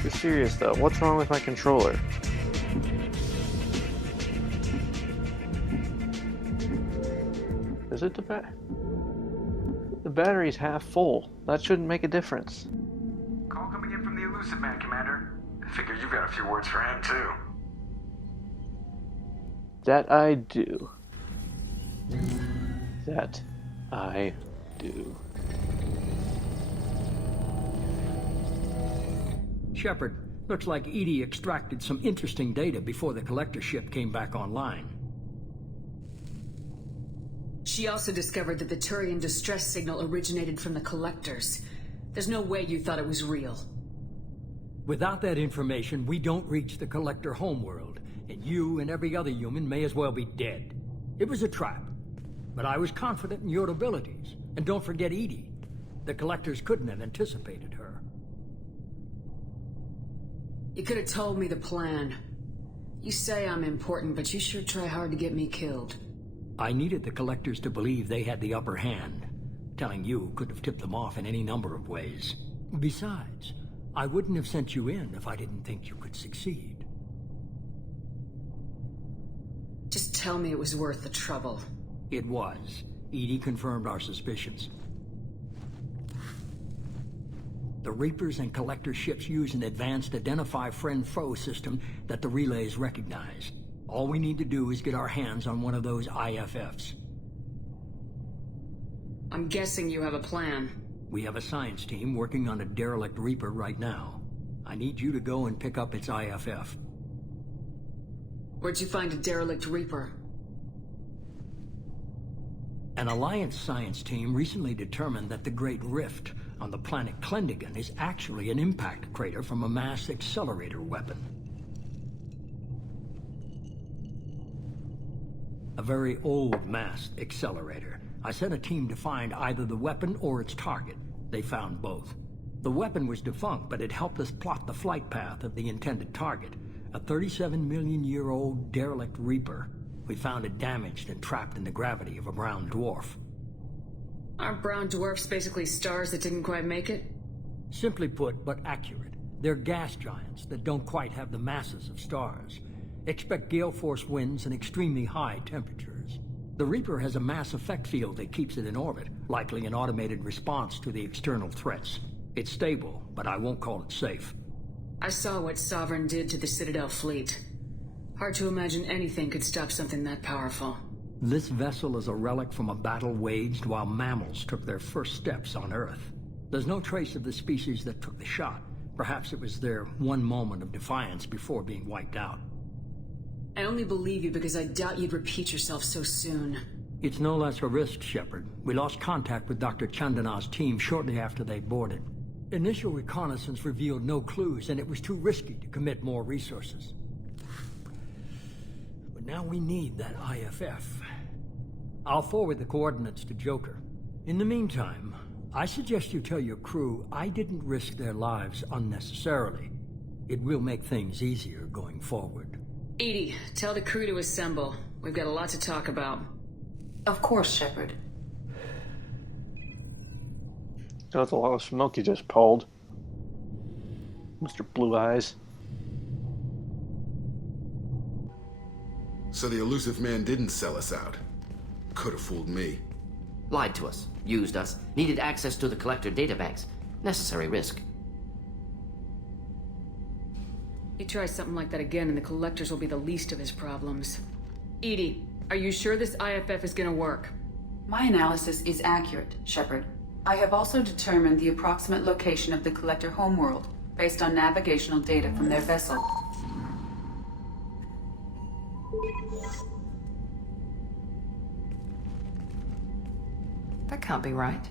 For serious though, what's wrong with my controller? Is it the battery's half full. That shouldn't make a difference. Call coming in from the Elusive Man, Commander. I figure you've got a few words for him, too. That I do. That I do. Shepard, looks like Edie extracted some interesting data before the collector ship came back online. She also discovered that the Turian distress signal originated from the collectors. There's no way you thought it was real. Without that information, we don't reach the collector homeworld, and you and every other human may as well be dead. It was a trap, but I was confident in your abilities. And don't forget Edie. The collectors couldn't have anticipated her. You could have told me the plan. You say I'm important, but you sure try hard to get me killed. I needed the collectors to believe they had the upper hand. Telling you could have tipped them off in any number of ways. Besides, I wouldn't have sent you in if I didn't think you could succeed. Just tell me it was worth the trouble. It was. Edie confirmed our suspicions. The Reapers and Collector ships use an advanced Identify Friend-Foe system that the relays recognize. All we need to do is get our hands on one of those IFFs. I'm guessing you have a plan. We have a science team working on a derelict Reaper right now. I need you to go and pick up its IFF. Where'd you find a derelict Reaper? An Alliance science team recently determined that the Great Rift on the planet Klendigan is actually an impact crater from a mass accelerator weapon. A very old mass accelerator. I sent a team to find either the weapon or its target. They found both. The weapon was defunct, but it helped us plot the flight path of the intended target. A 37-million-year-old derelict Reaper. We found it damaged and trapped in the gravity of a brown dwarf. Aren't brown dwarfs basically stars that didn't quite make it? Simply put, but accurate. They're gas giants that don't quite have the masses of stars. Expect gale force winds and extremely high temperatures. The Reaper has a mass effect field that keeps it in orbit, likely an automated response to the external threats. It's stable, but I won't call it safe. I saw what Sovereign did to the Citadel fleet. Hard to imagine anything could stop something that powerful. This vessel is a relic from a battle waged while mammals took their first steps on Earth. There's no trace of the species that took the shot. Perhaps it was their one moment of defiance before being wiped out. I only believe you because I doubt you'd repeat yourself so soon. It's no less a risk, Shepard. We lost contact with Dr. Chandana's team shortly after they boarded. Initial reconnaissance revealed no clues, and it was too risky to commit more resources. But now we need that IFF. I'll forward the coordinates to Joker. In the meantime, I suggest you tell your crew I didn't risk their lives unnecessarily. It will make things easier going forward. Edie, tell the crew to assemble. We've got a lot to talk about. Of course, Shepard. That's a lot of smoke you just pulled, Mr. Blue Eyes. So the Elusive Man didn't sell us out. Could have fooled me. Lied to us, used us, needed access to the Collector databanks. Necessary risk. He tries something like that again and the Collectors will be the least of his problems. Edie, are you sure this IFF is gonna work? My analysis is accurate, Shepard. I have also determined the approximate location of the Collector homeworld based on navigational data from their vessel. That can't be right.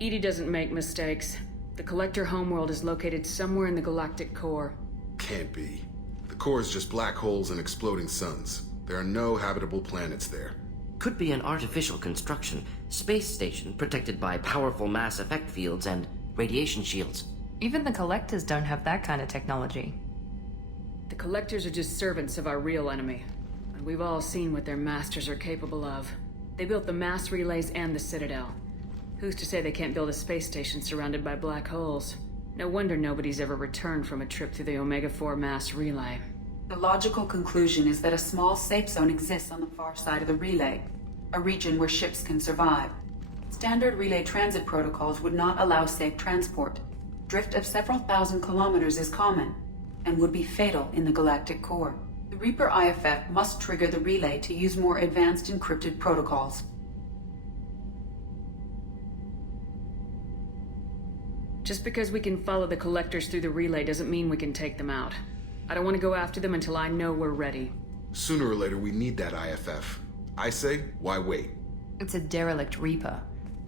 Edie doesn't make mistakes. The Collector homeworld is located somewhere in the galactic core. Can't be. The core is just black holes and exploding suns. There are no habitable planets there. Could be an artificial construction, space station protected by powerful mass effect fields and radiation shields. Even the Collectors don't have that kind of technology. The Collectors are just servants of our real enemy. And we've all seen what their masters are capable of. They built the mass relays and the Citadel. Who's to say they can't build a space station surrounded by black holes? No wonder nobody's ever returned from a trip through the Omega-4 mass relay. The logical conclusion is that a small safe zone exists on the far side of the relay, a region where ships can survive. Standard relay transit protocols would not allow safe transport. Drift of several thousand kilometers is common, and would be fatal in the galactic core. The Reaper IFF must trigger the relay to use more advanced encrypted protocols. Just because we can follow the collectors through the relay doesn't mean we can take them out. I don't want to go after them until I know we're ready. Sooner or later, we need that IFF. I say, why wait? It's a derelict Reaper.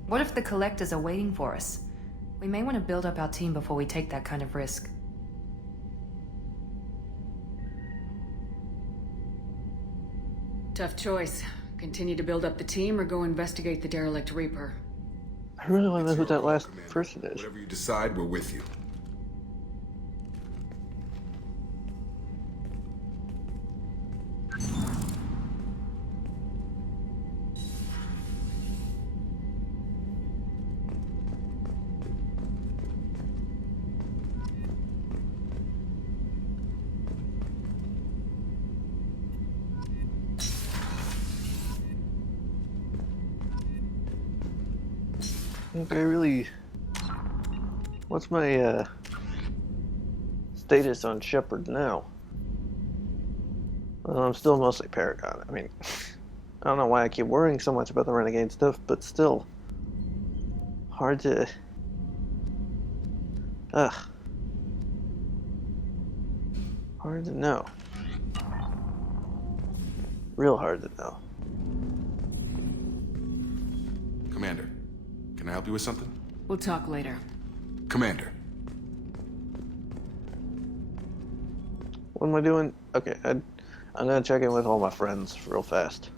What if the Collectors are waiting for us? We may want to build up our team before we take that kind of risk. Tough choice. Continue to build up the team or go investigate the derelict Reaper. I really want to know who that last Commander. person is. Whatever you decide, we're with you. Okay, really. What's my status on Shepard now? Well, I'm still mostly Paragon. I mean, I don't know why I keep worrying so much about the Renegade stuff, but still. Hard to. Hard to know. Real hard to know. Commander, can I help you with something? We'll talk later. Commander. What am I doing? Okay, I'm gonna check in with all my friends real fast.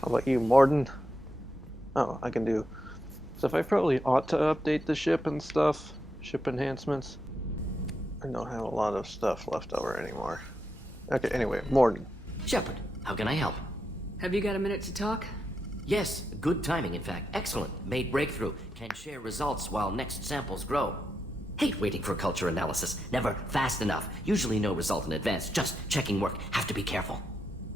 How about you, Morden? Oh, I can do stuff. I probably ought to update the ship and stuff. Ship enhancements. I don't have a lot of stuff left over anymore. Okay, anyway, Morden. Shepard, how can I help? Have you got a minute to talk? Yes, good timing, in fact. Excellent. Made breakthrough. Can share results while next samples grow. Hate waiting for culture analysis. Never fast enough. Usually no result in advance. Just checking work. Have to be careful.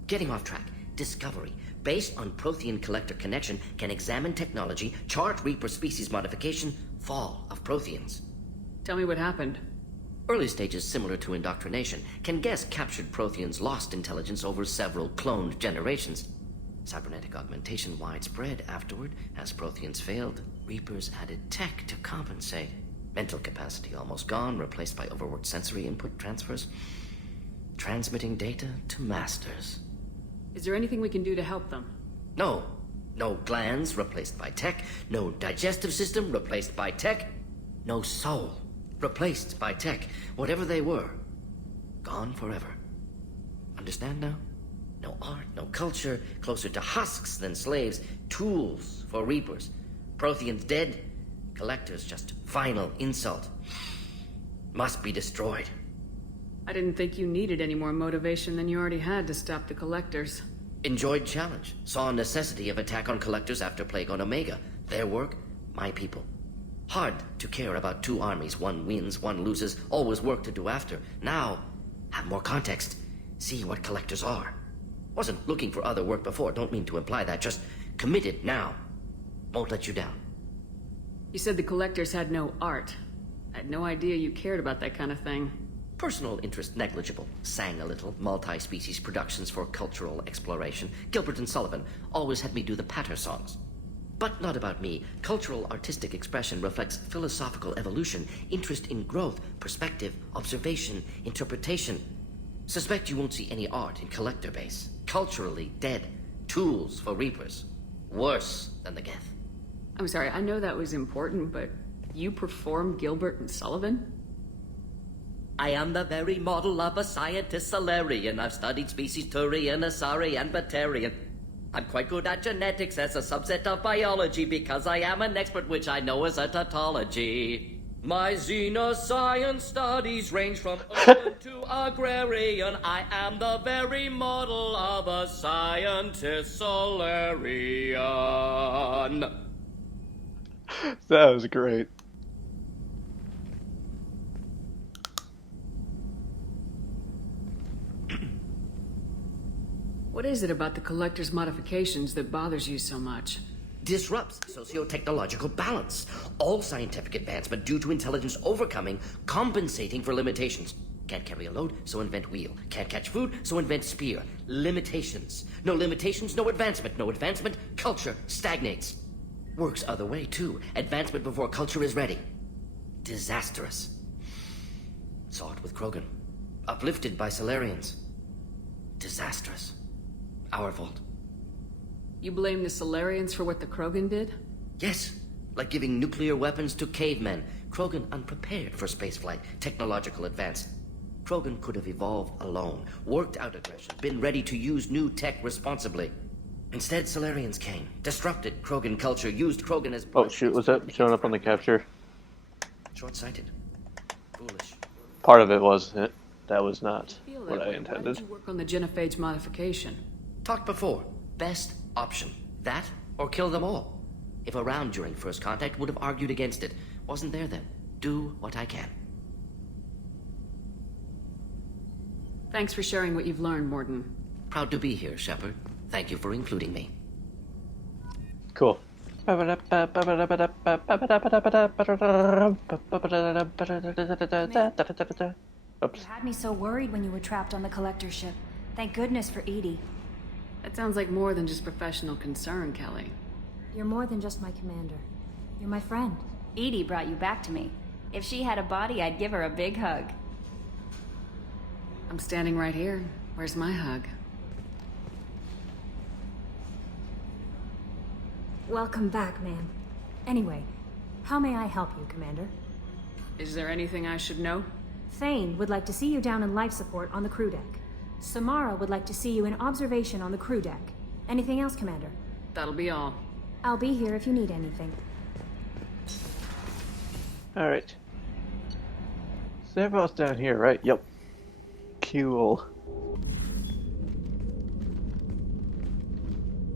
Getting off track. Discovery. Based on Prothean collector connection, can examine technology, chart Reaper species modification, fall of Protheans. Tell me what happened. Early stages similar to indoctrination. Can guess captured Protheans lost intelligence over several cloned generations. Cybernetic augmentation widespread afterward. As Protheans failed, Reapers added tech to compensate. Mental capacity almost gone, replaced by overworked sensory input transfers. Transmitting data to masters. Is there anything we can do to help them? No. No glands replaced by tech. No digestive system replaced by tech. No soul replaced by tech. Whatever they were, gone forever. Understand now? No art, no culture, closer to husks than slaves, tools for Reapers. Protheans dead, collectors just final insult. Must be destroyed. I didn't think you needed any more motivation than you already had to stop the collectors. Enjoyed challenge. Saw necessity of attack on collectors after Plague on Omega. Their work, my people. Hard to care about two armies. One wins, one loses. Always work to do after. Now, have more context. See what collectors are. Wasn't looking for other work before. Don't mean to imply that. Just committed now. Won't let you down. You said the collectors had no art. I had no idea you cared about that kind of thing. Personal interest negligible. Sang a little. Multi-species productions for cultural exploration. Gilbert and Sullivan always had me do the patter songs. But not about me. Cultural artistic expression reflects philosophical evolution, interest in growth, perspective, observation, interpretation. Suspect you won't see any art in collector base. Culturally dead. Tools for Reapers. Worse than the Geth. I'm sorry, I know that was important, but you performed Gilbert and Sullivan? I am the very model of a scientist Salarian. I've studied species Turian, Asari, and Batarian. I'm quite good at genetics as a subset of biology because I am an expert, which I know is a tautology. My xenoscience studies range from urban to agrarian. I am the very model of a scientist Salarian. That was great. What is it about the Collector's modifications that bothers you so much? Disrupts socio-technological balance. All scientific advancement due to intelligence overcoming, compensating for limitations. Can't carry a load, so invent wheel. Can't catch food, so invent spear. Limitations. No limitations, no advancement. No advancement, culture stagnates. Works other way, too. Advancement before culture is ready. Disastrous. Saw it with Krogan. Uplifted by Salarians. Disastrous. Our fault. You blame the Salarians for what the Krogan did? Yes, like giving nuclear weapons to cavemen. Krogan unprepared for spaceflight, technological advance. Krogan could have evolved alone, worked out aggression, been ready to use new tech responsibly. Instead, Salarians came, disrupted Krogan culture, used Krogan as... Oh shoot, was that showing up on the capture? Short-sighted. Foolish. Part of it was it. That was not Feel what that I way. Why intended. did you work on the genophage modification? Talked before. Best option. That, or kill them all. If around during first contact, would have argued against it. Wasn't there then. Do what I can. Thanks for sharing what you've learned, Morden. Proud to be here, Shepard. Thank you for including me. Cool. Oops. You had me so worried when you were trapped on the Collector ship. Thank goodness for Edie. That sounds like more than just professional concern, Kelly. You're more than just my commander. You're my friend. Edie brought you back to me. If she had a body, I'd give her a big hug. I'm standing right here. Where's my hug? Welcome back, ma'am. Anyway, how may I help you, Commander? Is there anything I should know? Thane would like to see you down in life support on the crew deck. Samara would like to see you in observation on the crew deck. Anything else, Commander? That'll be all. I'll be here if you need anything. Alright. So they're both down here, right? Yep. Cool.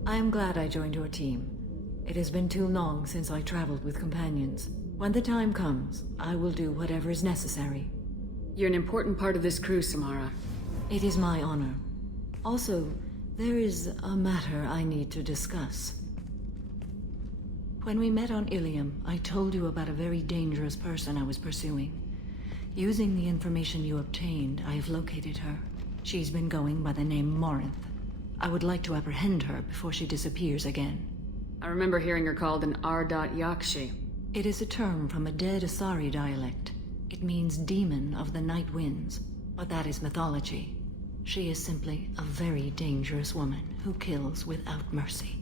I am glad I joined your team. It has been too long since I traveled with companions. When the time comes, I will do whatever is necessary. You're an important part of this crew, Samara. It is my honor. Also, there is a matter I need to discuss. When we met on Ilium, I told you about a very dangerous person I was pursuing. Using the information you obtained, I have located her. She's been going by the name Morinth. I would like to apprehend her before she disappears again. I remember hearing her called an R.Yakshi. It is a term from a dead Asari dialect. It means demon of the night winds, but that is mythology. She is simply a very dangerous woman who kills without mercy.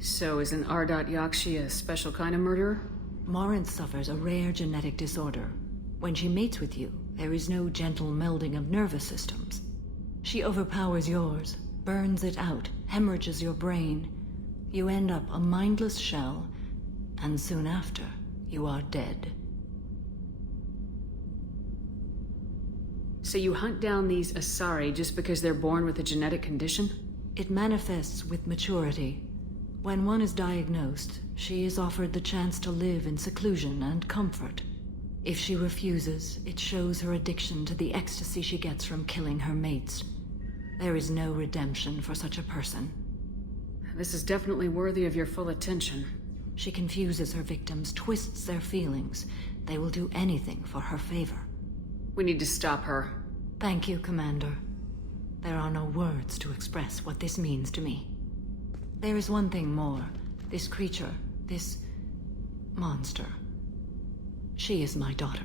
So is an R.Yakshi a special kind of murderer? Morinth suffers a rare genetic disorder. When she mates with you, there is no gentle melding of nervous systems. She overpowers yours, burns it out, hemorrhages your brain. You end up a mindless shell, and soon after, you are dead. So you hunt down these Asari just because they're born with a genetic condition? It manifests with maturity. When one is diagnosed, she is offered the chance to live in seclusion and comfort. If she refuses, it shows her addiction to the ecstasy she gets from killing her mates. There is no redemption for such a person. This is definitely worthy of your full attention. She confuses her victims, twists their feelings. They will do anything for her favor. We need to stop her. Thank you, Commander. There are no words to express what this means to me. There is one thing more. This creature, this monster. She is my daughter.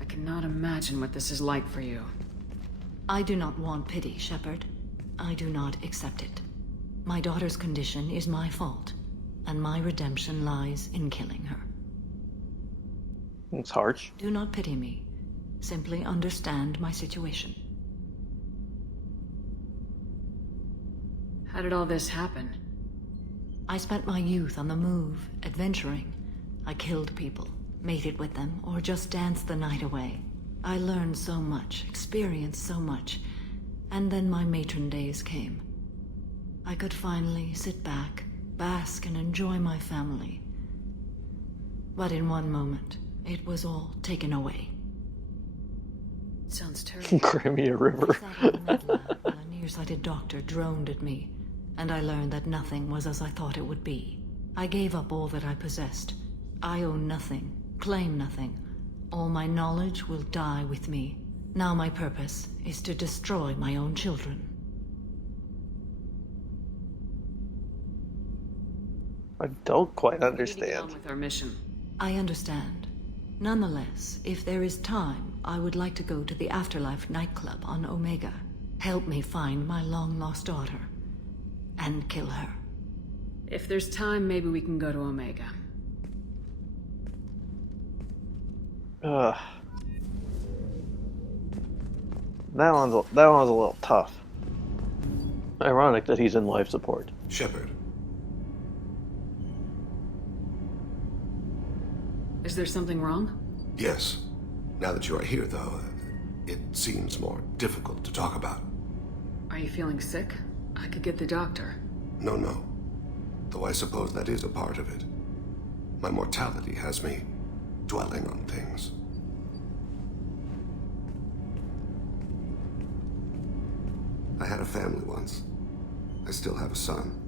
I cannot imagine what this is like for you. I do not want pity, Shepard. I do not accept it. My daughter's condition is my fault, and my redemption lies in killing her. It's harsh. Do not pity me. Simply understand my situation. How did all this happen? I spent my youth on the move, adventuring. I killed people, mated with them, or just danced the night away. I learned so much, experienced so much, and then my matron days came. I could finally sit back, bask and enjoy my family. But in one moment, it was all taken away. Sounds terrible. Crimea River. I sat in the med lab while a nearsighted doctor droned at me, and I learned that nothing was as I thought it would be. I gave up all that I possessed. I own nothing, claim nothing. All my knowledge will die with me. Now my purpose is to destroy my own children. I don't quite We need to get understand. on with our mission. I understand. Nonetheless, if there is time, I would like to go to the Afterlife nightclub on Omega. Help me find my long-lost daughter. And kill her. If there's time, maybe we can go to Omega. Ugh. That one's a little tough. Ironic that he's in life support. Shepard, Is there something wrong? yes. Now that you are here, though, it seems more difficult to talk about. Are you feeling sick? I could get the doctor. No. Though I suppose that is a part of it. My mortality has me dwelling on things. I had a family once. I still have a son.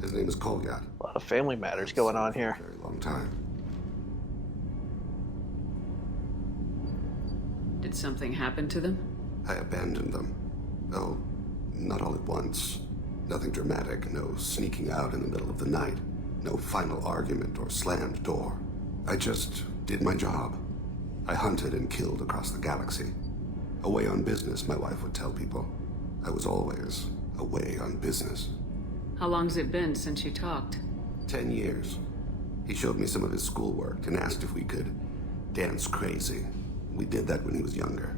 His name is Kolyat. A lot of family matters going on here. For a very long time. Did something happen to them? I abandoned them. Oh, not all at once. Nothing dramatic, no sneaking out in the middle of the night, no final argument or slammed door. I just did my job. I hunted and killed across the galaxy. Away on business, my wife would tell people. I was always away on business. How long's it been since you talked? 10 years. He showed me some of his schoolwork and asked if we could dance crazy. We did that when he was younger.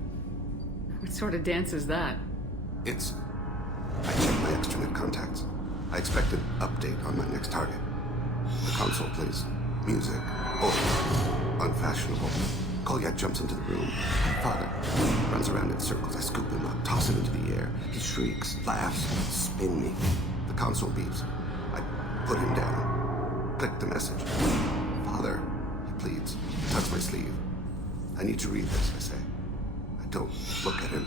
What sort of dance is that? It's... I checked my extranet contacts. I expect an update on my next target. The console plays music. Oh, unfashionable. Kolyat jumps into the room. Father runs around in circles. I scoop him up, toss him into the air. He shrieks, laughs, spin me. The console beeps. I put him down. Click the message. Father, he pleads. Tucks my sleeve. I need to read this, I say. I don't look at him.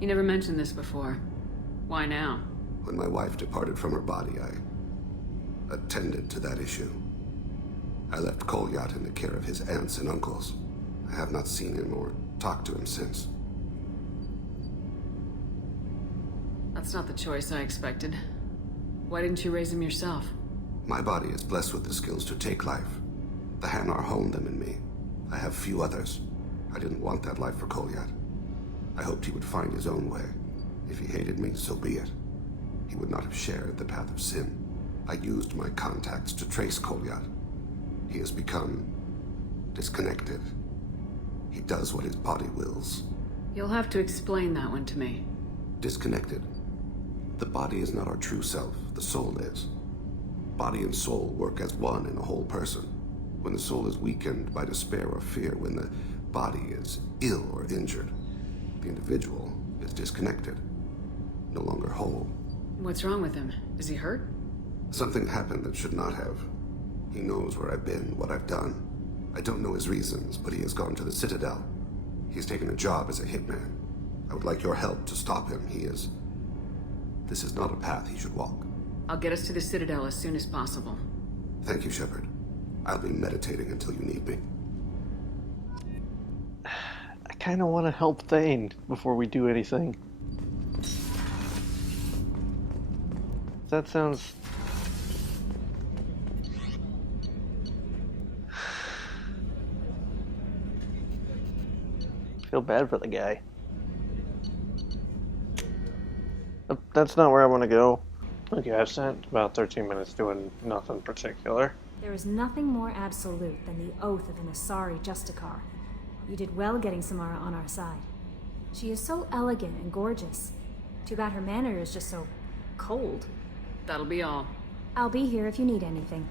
You never mentioned this before. Why now? When my wife departed from her body, I attended to that issue. I left Kolyat in the care of his aunts and uncles. I have not seen him or talked to him since. That's not the choice I expected. Why didn't you raise him yourself? My body is blessed with the skills to take life. The Hanar honed them in me. I have few others. I didn't want that life for Kolyat. I hoped he would find his own way. If he hated me, so be it. He would not have shared the path of sin. I used my contacts to trace Kolyat. He has become disconnected. He does what his body wills. You'll have to explain that one to me. Disconnected. The body is not our true self. The soul is. Body and soul work as one in a whole person. When the soul is weakened by despair or fear, when the body is ill or injured, the individual is disconnected, no longer whole. What's wrong with him? Is he hurt? Something happened that should not have. He knows where I've been, what I've done. I don't know his reasons, but he has gone to the Citadel. He's taken a job as a hitman. I would like your help to stop him. This is not a path he should walk. I'll get us to the Citadel as soon as possible. Thank you, Shepard. I'll be meditating until you need me. I kind of want to help Thane before we do anything. That sounds... feel bad for the guy. That's not where I want to go. Okay, I've spent about 13 minutes doing nothing particular. There is nothing more absolute than the oath of an Asari Justicar. You did well getting Samara on our side. She is so elegant and gorgeous. Too bad her manner is just so cold. That'll be all. I'll be here if you need anything.